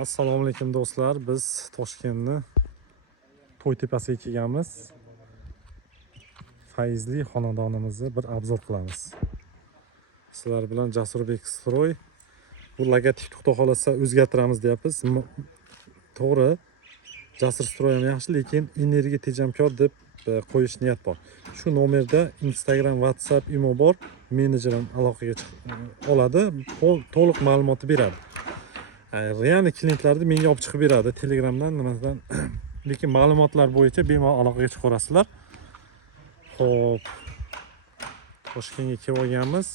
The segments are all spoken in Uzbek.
Assalomu alaykum do'stlar. Biz Toshkentni To'ytepasiga kelganmiz. Fayzli xonadonimizni bir obzor qilamiz. Sizlar bilan Jasurbek Stroy. Bu logotip xudo xolasa o'zgartiramiz deyapmiz. To'g'ri, Jasur Stroy ham yaxshi, lekin energiya tejamkor deb qo'yish niyat bor. Shu nomerda Instagram, WhatsApp, imo bor. Menejerim aloqaga oladi, to'liq ma'lumotni beradi. Real klientlarni menga olib chiqib beradi Telegramdan, nimadan. Lekin ma'lumotlar bo'yicha bemalol aloqaga chiqib ko'rasizlar. Xo'p. Toshkentga kelib olganmiz.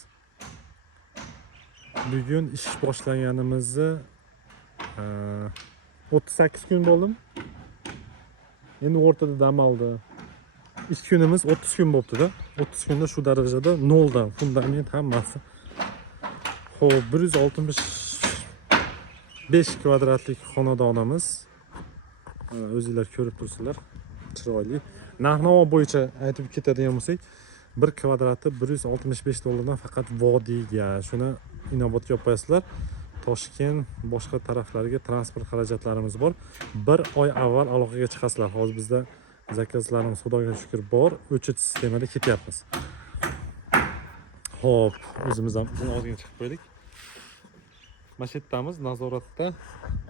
Bugun ish boshlaganimizni 38 kun bo'ldi. Endi o'rtada dam oldi. Ish kunimiz 30 kun bo'libdi-da. 30 kunda shu darajada noldan fundament hammasi. Xo'p, 165 kvadratlik xonadonimiz. O'zingizlar ko'rib turibsizlar. Chiroyli. Narx-navo bo'yicha aytib ketadigan bo'lsak, 1 kvadrati 165 dollardan faqat vodiyga, shuni inobatga olib qo'yasizlar. Toshkent boshqa taraflariga transport xarajatlarimiz bor. 1 oy avval aloqaga chiqasizlar. Hozir bizda zakazlarimiz xudoga shukr bor. O'chit sistemada ketyapmiz. Xo'p, o'zimiz ham ozgina chiqib qo'ydik. Mashettamiz nazoratda.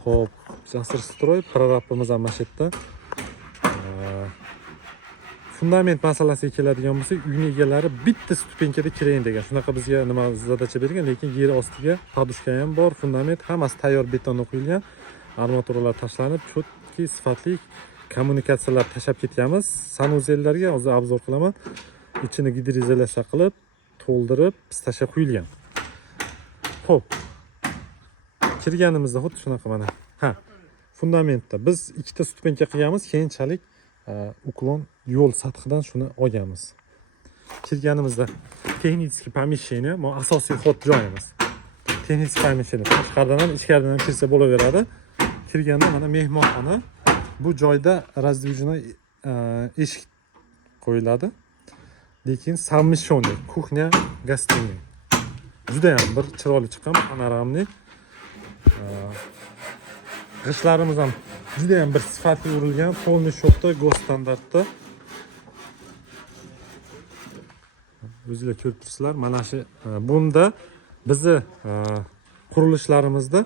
Xo'p, Jasur Stroy prorabimiz ham mashetda. Fundament masalasiga keladigan bo'lsak, uyning egalari bitta stupenkada kirayin degan. Shunaqa bizga nima zadacha bergan, lekin yer ostiga podushka ham bor, fundament hammasi tayyor betonga qo'yilgan. Armaturalar tashlanib, chotki sifatli kommunikatsiyalar tashab ketganmiz. Sanuzellarga hozir obzor qilaman. Ichini gidroizolyatsiya qilib, to'ldirib, tashab qo'yilgan. Xo'p. Kirganimizda xuddi shunaqa mana. Fundamentda biz ikkita stupenka qilganmiz, keyinchalik uklon yo'l sathidan shuni olganmiz. Kirganimizda texnik помещение, bu asosiy xod joyimiz. Texnik помещение tashqaridan ham ichkaridan ham kirsa bo'laveradi. Kirganda mana mehmonxona. Bu joyda раздвижной eshik qo'yiladi. Lekin совмещенный kuxnya, гостиная. Juda ham bir chiroyli chiqqan panoramli. G'ishlarimiz ham juda ham bir sifatli urilgan, polniy shopda, go'st standartda. O'zingizlar ko'rib turibsizlar. Mana shu bunda bizni qurilishlarimizda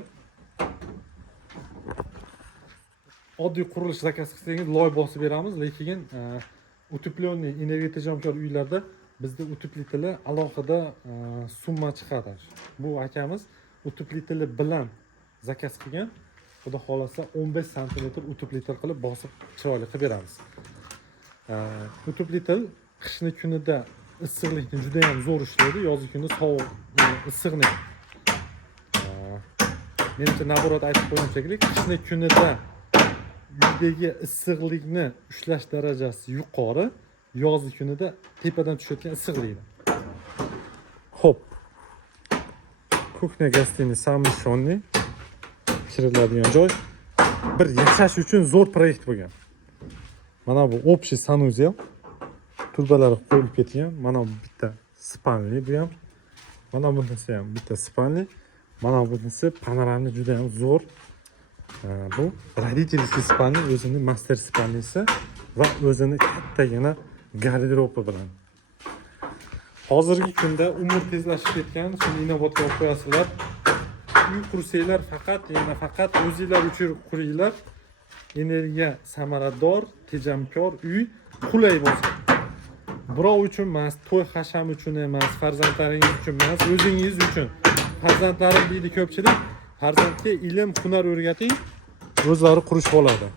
oddiy qurilish zakaz qilsangiz loy bosib beramiz, lekin утепленный energiya tejamkor uylarda bizda утеплитель alohida summa chiqadi. Bu akamiz утеплитель bilan zakaz qilgan. Xudo xolasa 15 sm утеплитель qilib bosib chiroyli qilib beramiz. Утеплитель qishni kunida issiqlikni juda ham zo'r ishlaydi, yozgi kunda sovuq, issiqni. Menimcha naborat aytib qo'yim shekilli, qishni kunida uydagi issiqlikni ushlash darajasi yuqori, yozgi kunida tepadan tushayotgan issiqlikni. Xo'p. Kuxnya гостиный совмещенный kiriladigan joy. Bir yashash uchun zo'r proyekt bo'lgan. Mana bu общий sanuzel. Turbalari qo'yilib ketgan. Mana bu bitta spalni bu ham. Mana bunisi ham bitta spalni. Mana bunisi panoramli juda ham zo'r. Bu родительский spalni, o'zining master spalnisi va o'zining kattagina garderobi bilan. Hozirgi kunda umr tezlashib ketgan, shuni inobatga olib qo'yasizlar. Uy qursanglar faqat o'zingizlar uchun quringlar. Energiya samarador, tejamkor uy qulay bo'lsin. Birov uchun emas, to'y hasham uchun emas, farzandlaringiz uchun emas, o'zingiz uchun. Farzandlarim deydi ko'pchilik, farzandga ilm, hunar o'rgating, o'zlari qurish bo'ladi.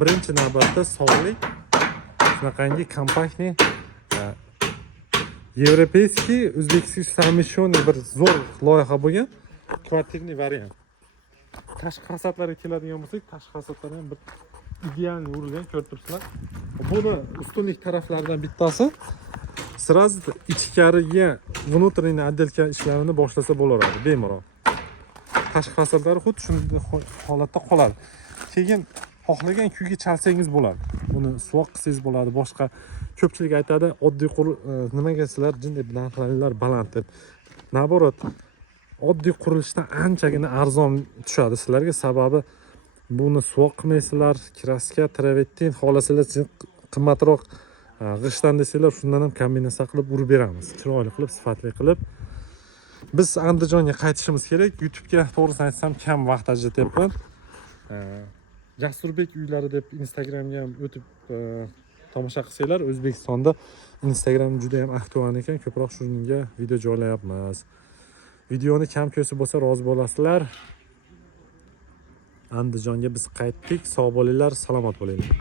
Birinchi navbatda sog'lik, shunaqangi kompaktniy европейский, o'zbekiston совмещенный bir zo'r loyiha bo'lgan. Kvartirniy variant. Tashqi fasadlarga keladigan bo'lsak, tashqi fasadlar ham bir idealni urilgan, ko'rib turibsizlar. Buni ustunlik taraflaridan bittasi сразу ichkariga внутренний отделка ishlarini boshlasa bo'laveradi, bemalol. Tashqi fasadlari xuddi shunday holatda qoladi. Keyin xohlagan kuyga chalsangiz bo'ladi. Buni suvoq qilsangiz bo'ladi. Boshqa ko'pchilik aytadi, oddiy nimaga sizlar jinday narxlar baland deb. Naborat oddiy qurilishdan anchagina arzon tushadi sizlarga. Sababi buni suvoq qilmaysizlar, kraska, travertin xohlasanglar qimmatroq g'ishtdan desanglar shundan ham kombinatsiya qilib urib beramiz. Chiroyli qilib, sifatli qilib. Biz Andijonga qaytishimiz kerak. YouTube'ga to'g'risini aytsam kam vaqt ajratyapman. Jasurbek uylari deb Instagramga ham o'tib tomosha qilsanglar, O'zbekistonda Instagram juda ham aktual ekan. Ko'proq shunga video joylayapmiz. Videoni kam ko'rsa bo'lsa rozi bo'lasizlar. Andijonga biz qaytdik. Sog' bo'linglar, salomat bo'linglar.